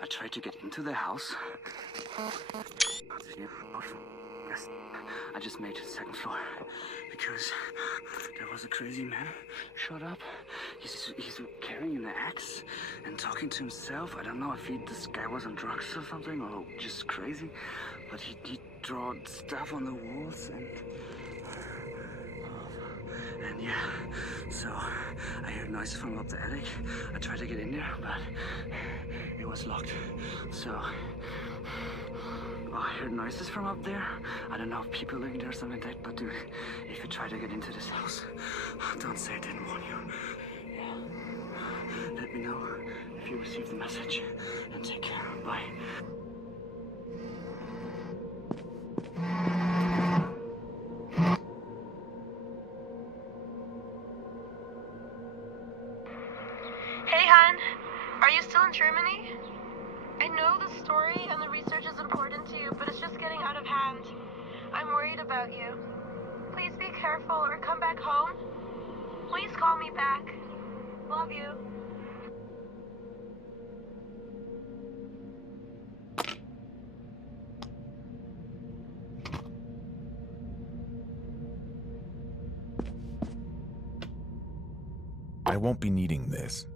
I tried to get into the house. I just made the second floor because there was a crazy man showed up. He's carrying an axe and talking to himself. I don't know if this guy was on drugs or something or just crazy, but he drew stuff on the walls and yeah, so I heard noises from up the attic. I tried to get in there, but it was locked. So I heard noises from up there. I don't know if people living there or something like that, but dude, if you try to get into this house, don't say I didn't warn you. Yeah. Let me know if you received the message, and take care. Bye. Hey, hon. Are you still in Germany? I know the story and the research is important to you, but it's just getting out of hand. I'm worried about you. Please be careful or come back home. Please call me back. Love you. I won't be needing this.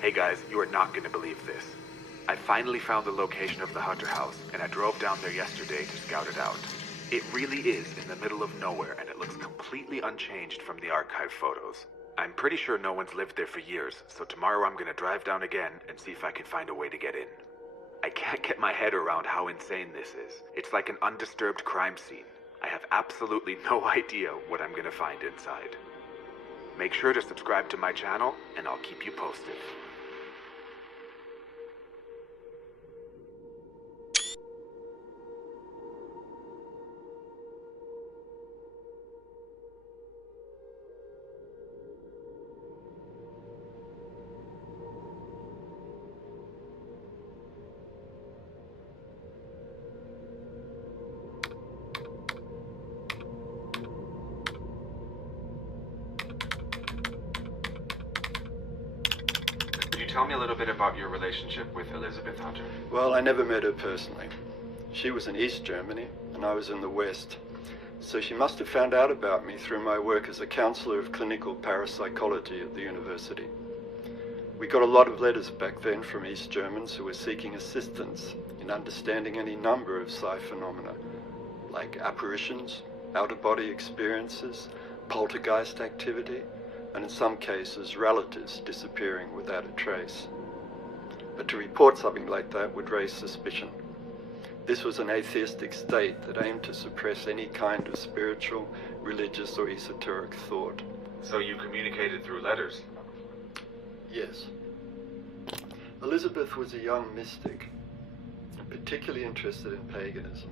Hey guys, you are not going to believe this. I finally found the location of the Hunter house, and I drove down there yesterday to scout it out. It really is in the middle of nowhere, and it looks completely unchanged from the archive photos. I'm pretty sure no one's lived there for years, so tomorrow I'm going to drive down again and see if I can find a way to get in. I can't get my head around how insane this is. It's like an undisturbed crime scene. I have absolutely no idea what I'm going to find inside. Make sure to subscribe to my channel, and I'll keep you posted. Tell me a little bit about your relationship with Elizabeth Hunter. Well, I never met her personally. She was in East Germany, and I was in the West. So she must have found out about me through my work as a counselor of clinical parapsychology at the university. We got a lot of letters back then from East Germans who were seeking assistance in understanding any number of psi phenomena, like apparitions, out-of-body experiences, poltergeist activity, and in some cases relatives disappearing without a trace. But to report something like that would raise suspicion. This was an atheistic state that aimed to suppress any kind of spiritual, religious, or esoteric thought. So you communicated through letters? Yes. Elizabeth was a young mystic, and particularly interested in paganism.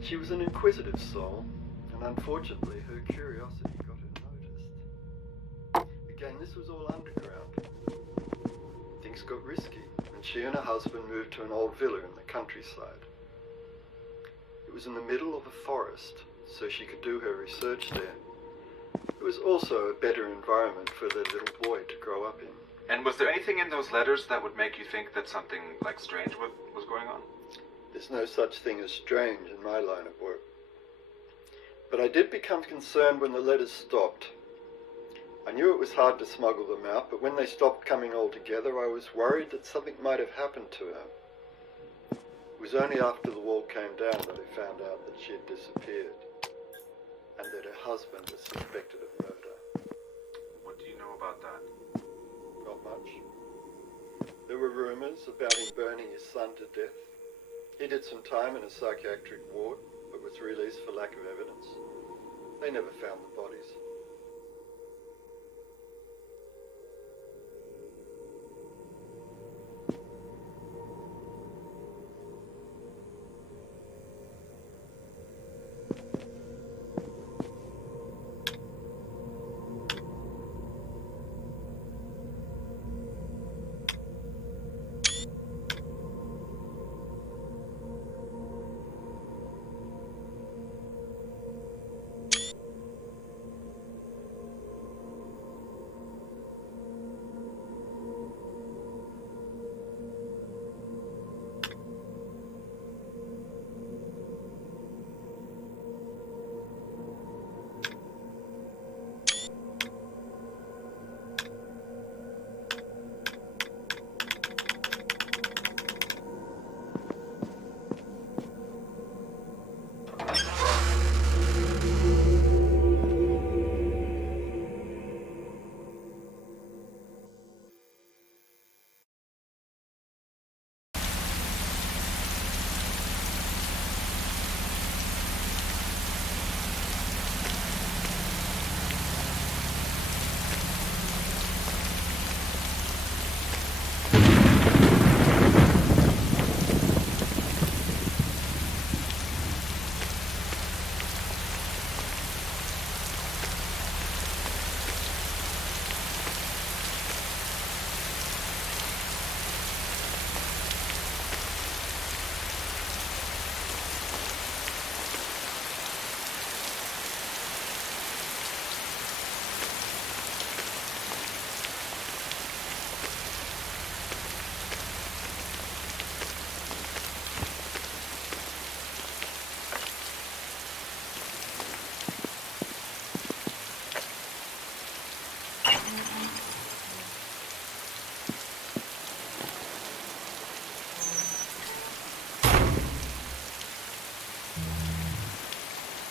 She was an inquisitive soul, and unfortunately her curiosity got her noticed. Again, this was all underground. Things got risky, and she and her husband moved to an old villa in the countryside. It was in the middle of a forest, so she could do her research there. It was also a better environment for their little boy to grow up in. And was there anything in those letters that would make you think that something, like, strange was going on? There's no such thing as strange in my line of work. But I did become concerned when the letters stopped. I knew it was hard to smuggle them out, but when they stopped coming altogether, I was worried that something might have happened to her. It was only after the wall came down that I found out that she had disappeared, and that her husband was suspected of murder. What do you know about that? Not much. There were rumors about him burning his son to death. He did some time in a psychiatric ward, but was released for lack of evidence. They never found the bodies.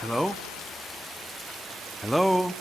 Hello? Hello?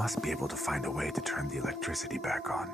must be able to find a way to turn the electricity back on.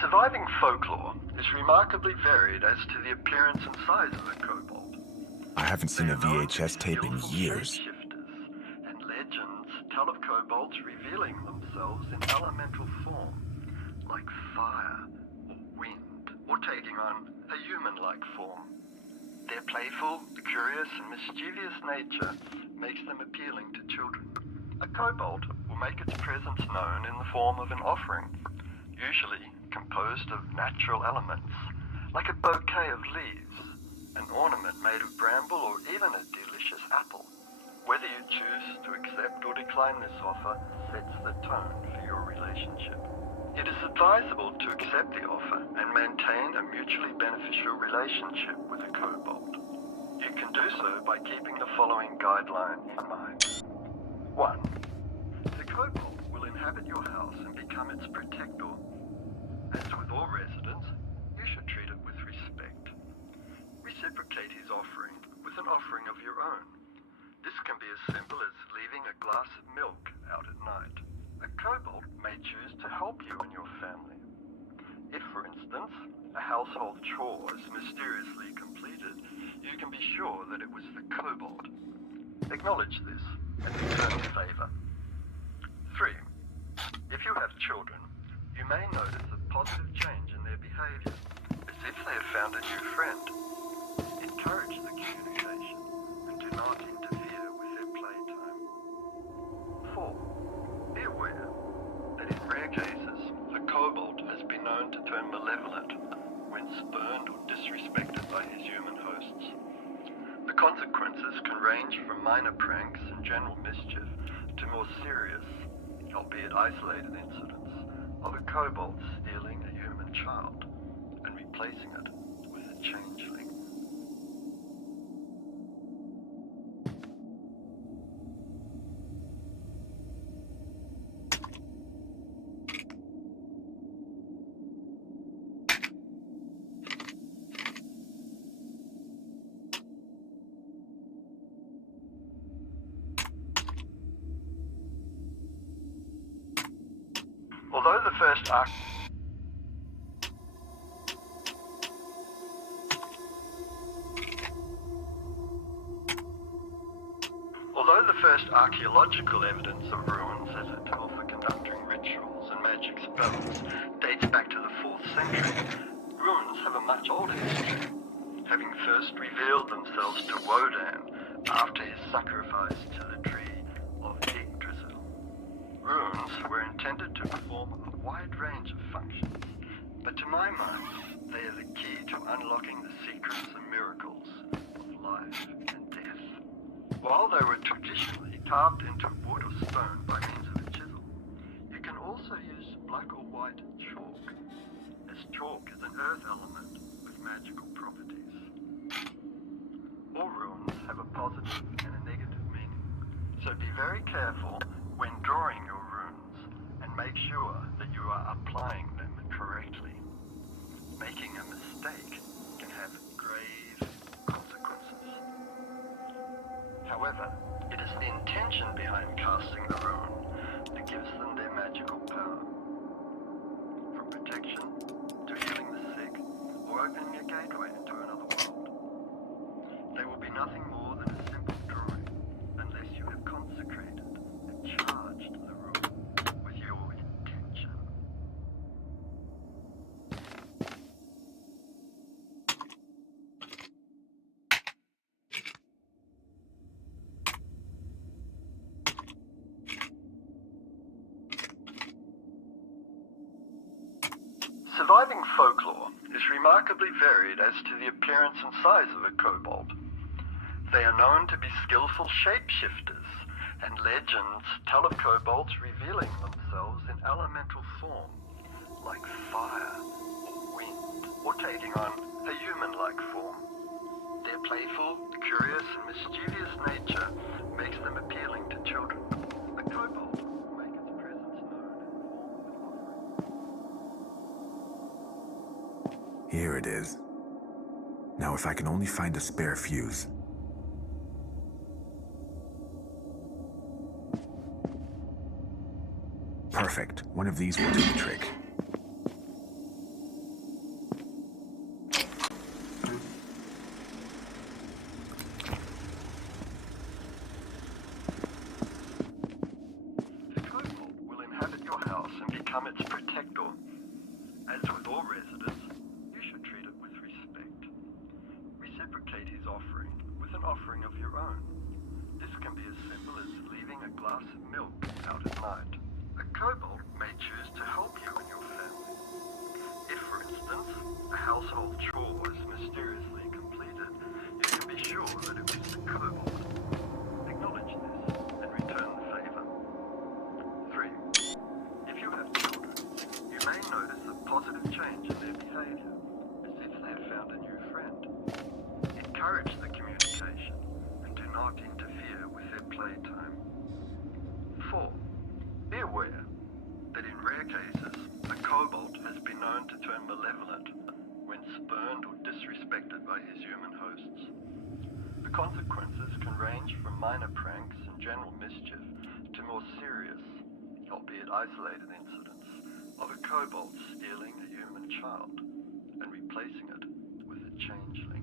Surviving folklore is remarkably varied as to the appearance and size of a kobold. I haven't seen a They are known to be VHS tape in skillful years. shapeshifters, and legends tell of kobolds revealing themselves in elemental form, like fire or wind, or taking on a human-like form. Their playful, curious, and mischievous nature makes them appealing to children. A kobold will make its presence known in the form of an offering, usually composed of natural elements, like a bouquet of leaves, an ornament made of bramble, or even a delicious apple. Whether you choose to accept or decline this offer sets the tone for your relationship. It is advisable to accept the offer and maintain a mutually beneficial relationship with a kobold. You can do so by keeping the following guideline in mind. 1. The kobold will inhabit your house and become its protector. As with all residents, you should treat it with respect. Reciprocate his offering with an offering of your own. This can be as simple as leaving a glass of milk out at night. A kobold may choose to help you and your family. If, for instance, a household chore is mysteriously completed, you can be sure that it was the kobold. Acknowledge this and return the favor. 3. If you have children, you may notice a positive change in their behavior, as if they have found a new friend. Encourage the communication and do not interfere with their playtime. 4. Be aware that in rare cases, a kobold has been known to turn malevolent when spurned or disrespected by his human hosts. The consequences can range from minor pranks and general mischief to more serious, albeit isolated incidents of a kobold stealing a human child and replacing it with a changeling. Although the first archaeological evidence of ruins as a tool for conducting rituals and magic spells dates back to the 4th century, ruins have a much older history, having first revealed themselves to Wodan after his sacrifice to the tree of Yggdrasil. Runes were intended to perform a wide range of functions, but to my mind, they are the key to unlocking the secrets and miracles of life and death. While they were traditionally carved into wood or stone by means of a chisel, you can also use black or white chalk, as chalk is an earth element with magical properties. All runes have a positive and a negative meaning, so be very careful when drawing your runes and make sure that you are applying them correctly. Making a mistake can have grave consequences. However, it is behind casting the rune that gives them their magical power. From protection to healing the sick or opening a gateway into another world. They will be nothing more than a simple drawing unless you have consecrated and charged the rune with your intention. Surviving folklore is remarkably varied as to the appearance and size of a kobold. They are known to be skillful shapeshifters, and legends tell of kobolds revealing themselves in elemental form, like fire or wind, or taking on a human-like form. Their playful, curious, and mischievous nature makes them appealing to children. A kobold will make its presence known in the form of an offering. Here it is. Now if I can only find a spare fuse. Perfect. One of these will do the trick. The kobold will inhabit your house and become its protector. As with all residents, you should treat it with respect. Reciprocate his offering with an offering of your own. This can be as simple as leaving a glass of milk out at night. A kobold may choose to help you and your family. If, for instance, a household chore was mysteriously completed, you can be sure that it was the kobold. Acknowledge this and return the favor. 3. If you have children, you may notice a positive change in their behavior, as if they have found a new friend. Encourage the communication and do not interfere with their playtime. 4. Be aware that in rare cases, a kobold has been known to turn malevolent when spurned or disrespected by his human hosts. The consequences can range from minor pranks and general mischief to more serious, albeit isolated incidents of a kobold stealing a human child and replacing it with a changeling.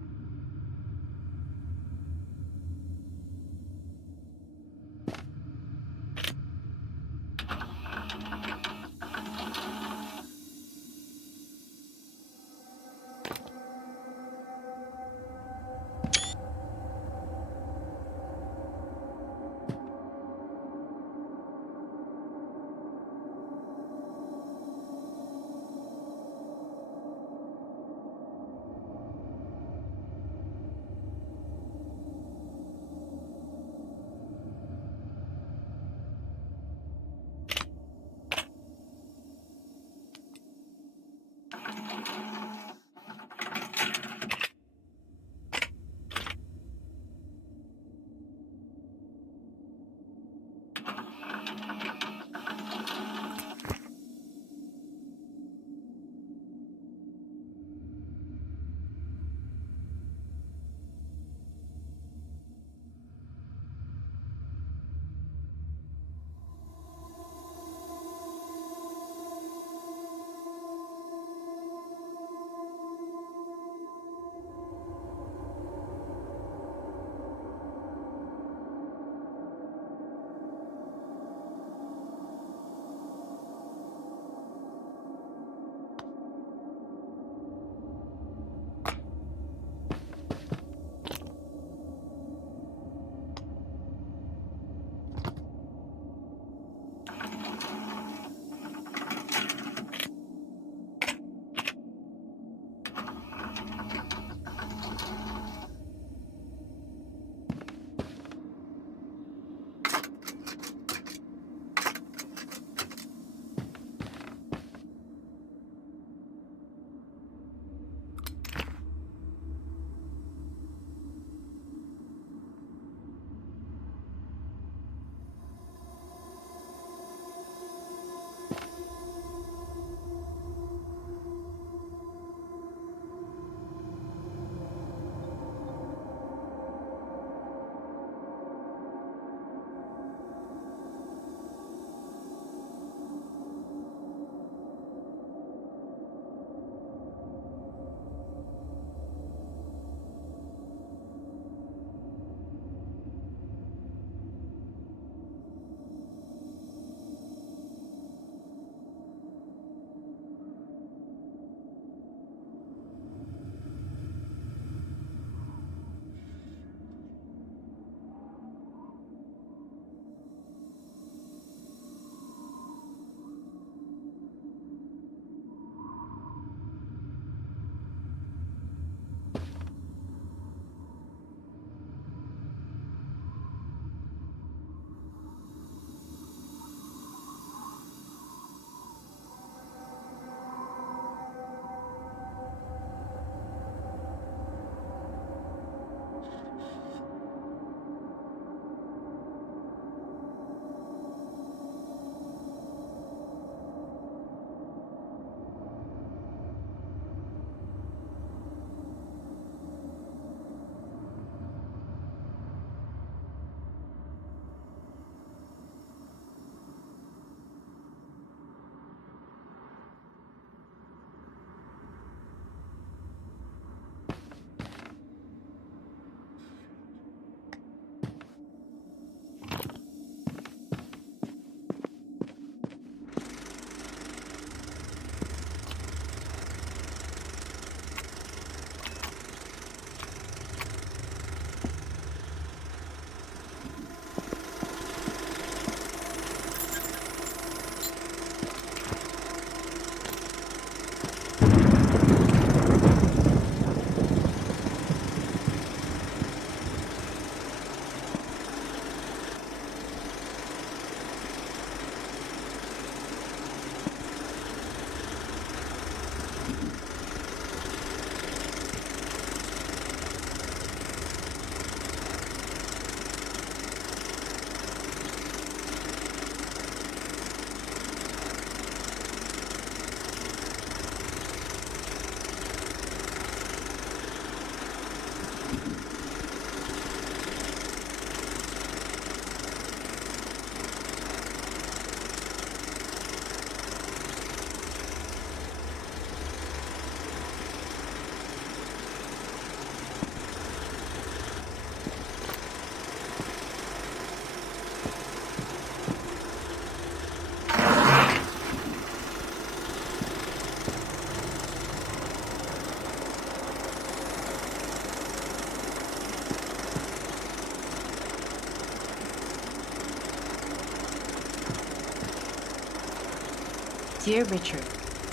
Dear Richard,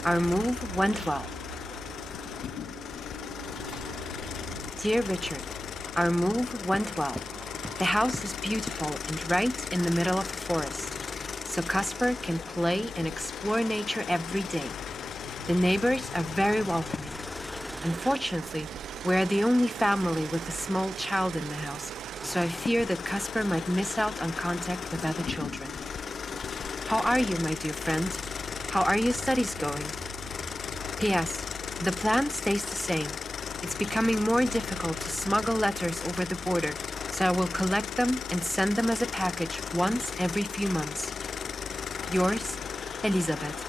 our move went well. Dear Richard, our move went well. The house is beautiful and right in the middle of the forest, so Casper can play and explore nature every day. The neighbors are very welcoming. Unfortunately, we are the only family with a small child in the house, so I fear that Casper might miss out on contact with other children. How are you, my dear friend? How are your studies going? P.S. The plan stays the same. It's becoming more difficult to smuggle letters over the border, so I will collect them and send them as a package once every few months. Yours, Elizabeth.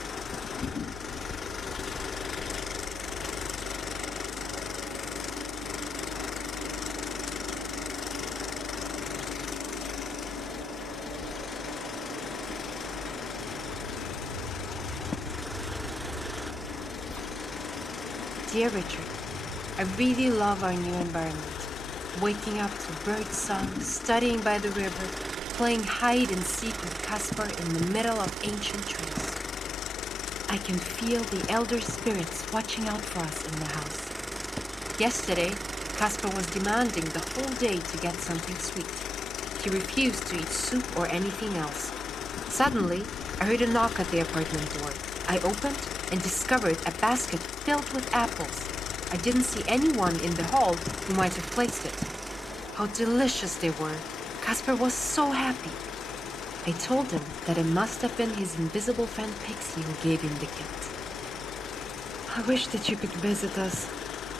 Dear Richard, I really love our new environment. Waking up to bird songs, studying by the river, playing hide and seek with Casper in the middle of ancient trees. I can feel the elder spirits watching out for us in the house. Yesterday, Casper was demanding the whole day to get something sweet. He refused to eat soup or anything else. Suddenly, I heard a knock at the apartment door. I opened and discovered a basket filled with apples. I didn't see anyone in the hall who might have placed it. How delicious they were. Casper was so happy. I told him that it must have been his invisible friend Pixie who gave him the gift. I wish that you could visit us.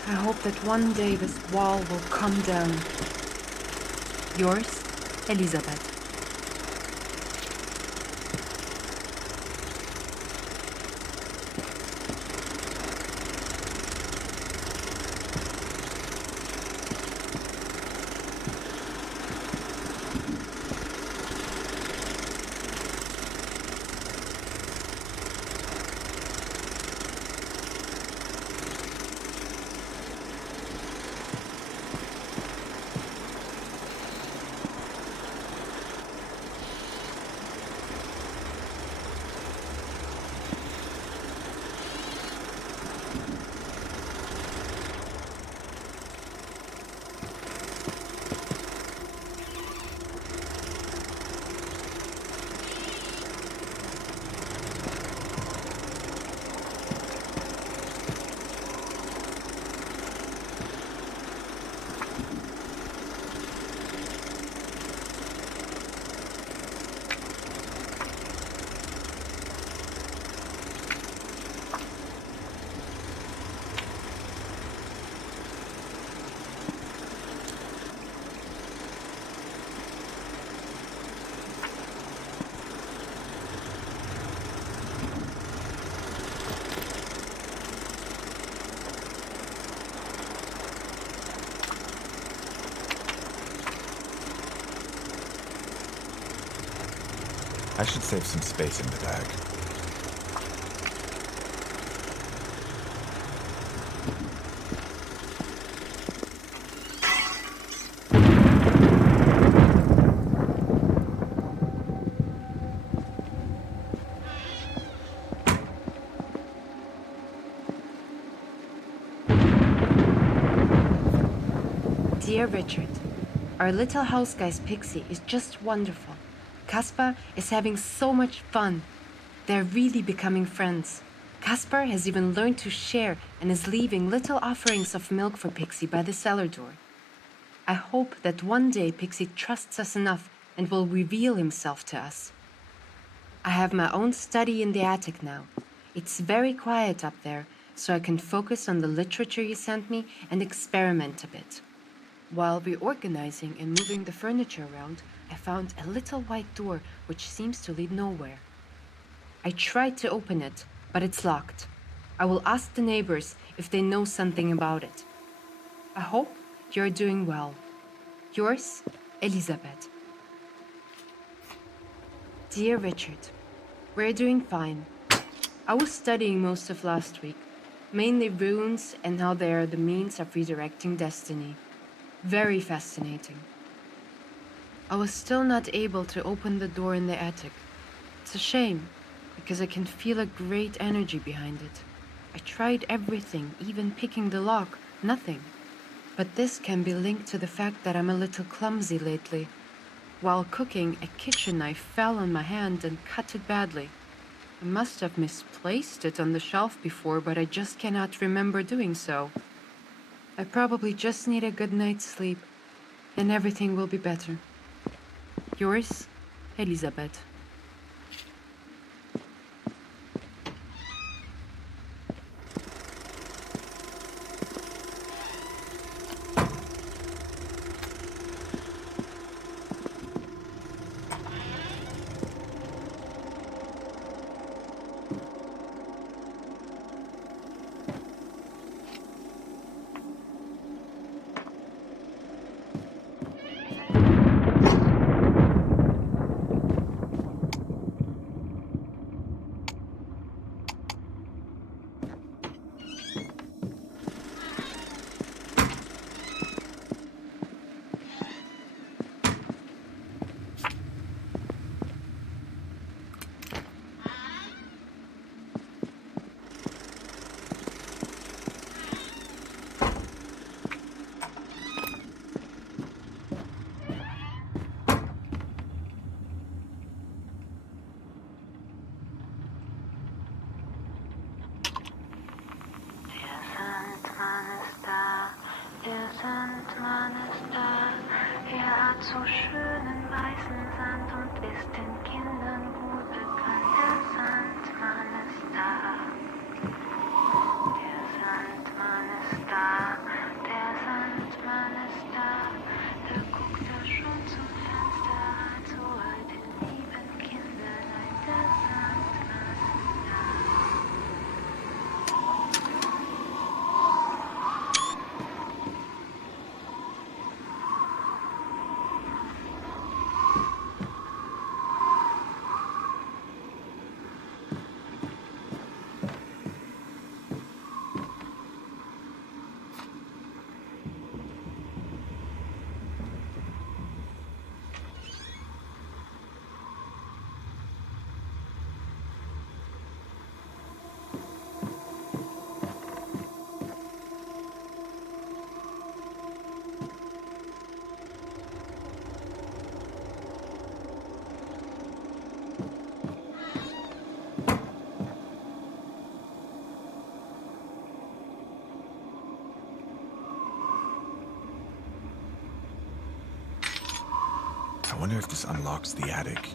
I hope that one day this wall will come down. Yours, Elizabeth. I should save some space in the bag. Dear Richard, our little house guy's Pixie is just wonderful. Casper is having so much fun. They're really becoming friends. Casper has even learned to share and is leaving little offerings of milk for Pixie by the cellar door. I hope that one day Pixie trusts us enough and will reveal himself to us. I have my own study in the attic now. It's very quiet up there, so I can focus on the literature you sent me and experiment a bit. While reorganizing and moving the furniture around, I found a little white door which seems to lead nowhere. I tried to open it, but it's locked. I will ask the neighbors if they know something about it. I hope you're doing well. Yours, Elizabeth. Dear Richard, we're doing fine. I was studying most of last week, mainly runes and how they are the means of redirecting destiny. Very fascinating. I was still not able to open the door in the attic. It's a shame. because I can feel a great energy behind it. I tried everything, even picking the lock, nothing. But this can be linked to the fact that I'm a little clumsy lately. While cooking, a kitchen knife fell on my hand and cut it badly. I must have misplaced it on the shelf before, but I just cannot remember doing so. I probably just need a good night's sleep, and everything will be better. Yours, Elizabeth. Man ist da, er hat so schönen weißen Sand und ist den Kindern gut bekannt. Der Sandmann ist da, der Sandmann ist da, der Sandmann ist da. Da guckt er schon zum Fenster rein, zu all den lieben Kindern. Nein, der Sandmann ist da. I wonder if this unlocks the attic.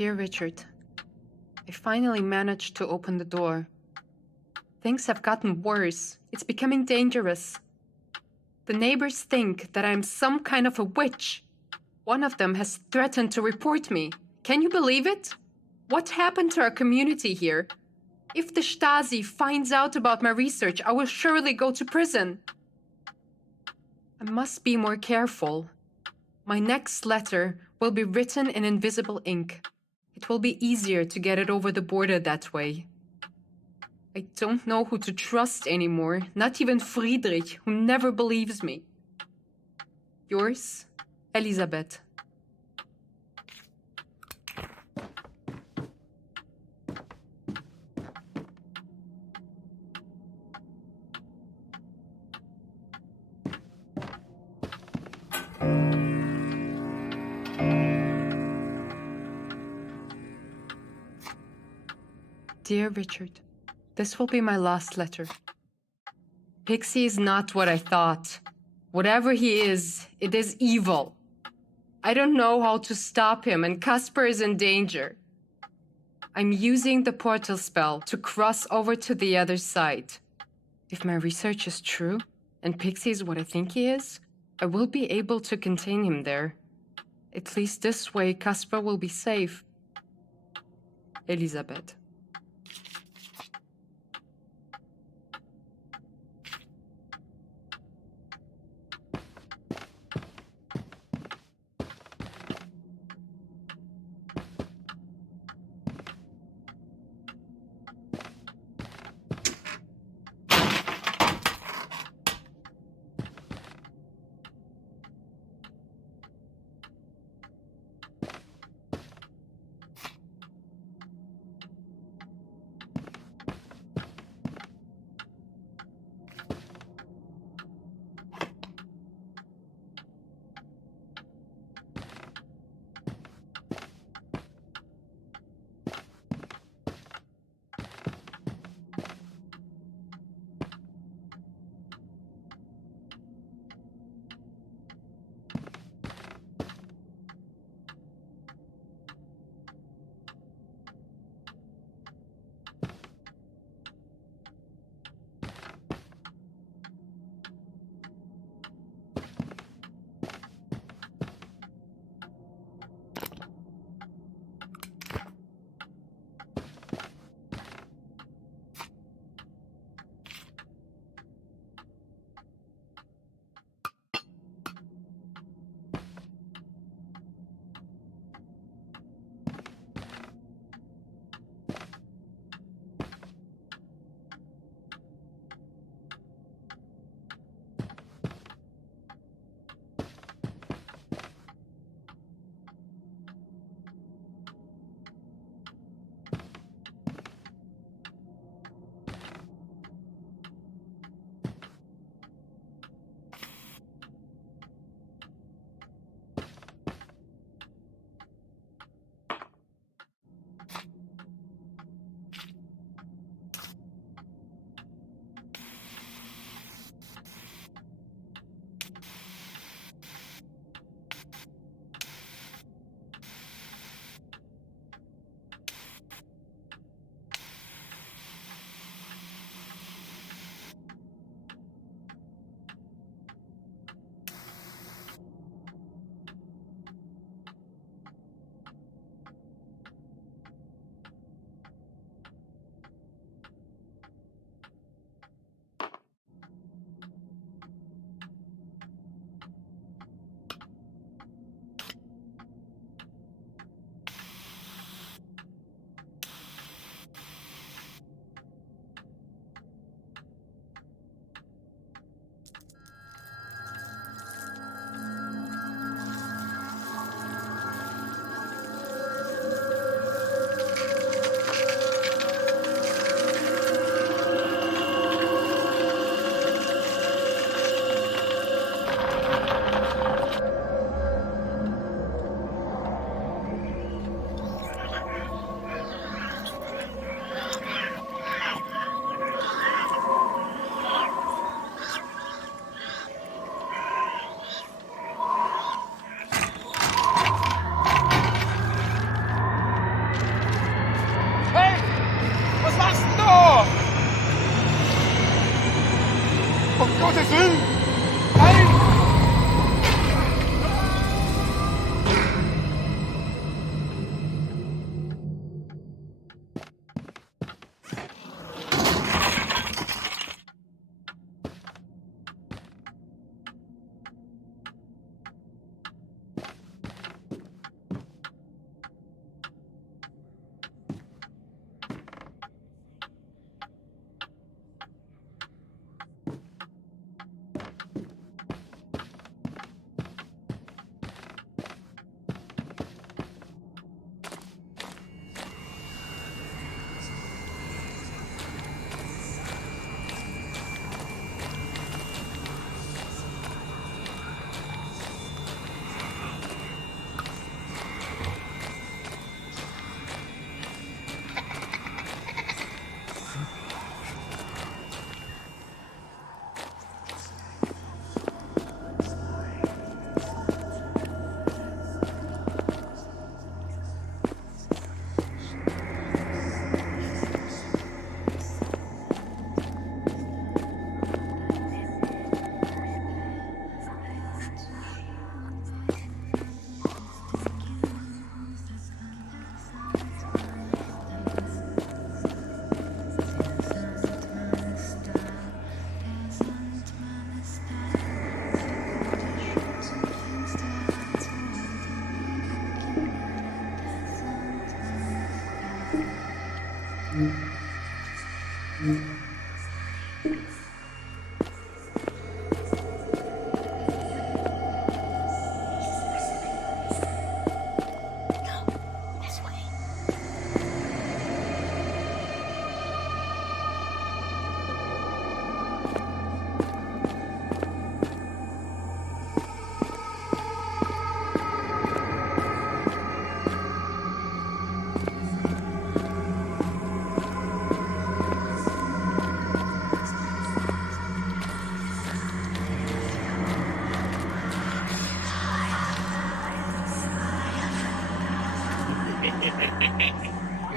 Dear Richard, I finally managed to open the door. Things have gotten worse. It's becoming dangerous. The neighbors think that I'm some kind of a witch. One of them has threatened to report me. Can you believe it? What happened to our community here? If the Stasi finds out about my research, I will surely go to prison. I must be more careful. My next letter will be written in invisible ink. It will be easier to get it over the border that way. I don't know who to trust anymore, not even Friedrich, who never believes me. Yours, Elisabeth. Dear Richard, this will be my last letter. Pixie is not what I thought. Whatever he is, it is evil. I don't know how to stop him, and Casper is in danger. I'm using the portal spell to cross over to the other side. If my research is true, and Pixie is what I think he is, I will be able to contain him there. At least this way, Casper will be safe. Elisabeth.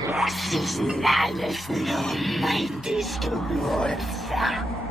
Das ist alles nur mein Distelwurzer.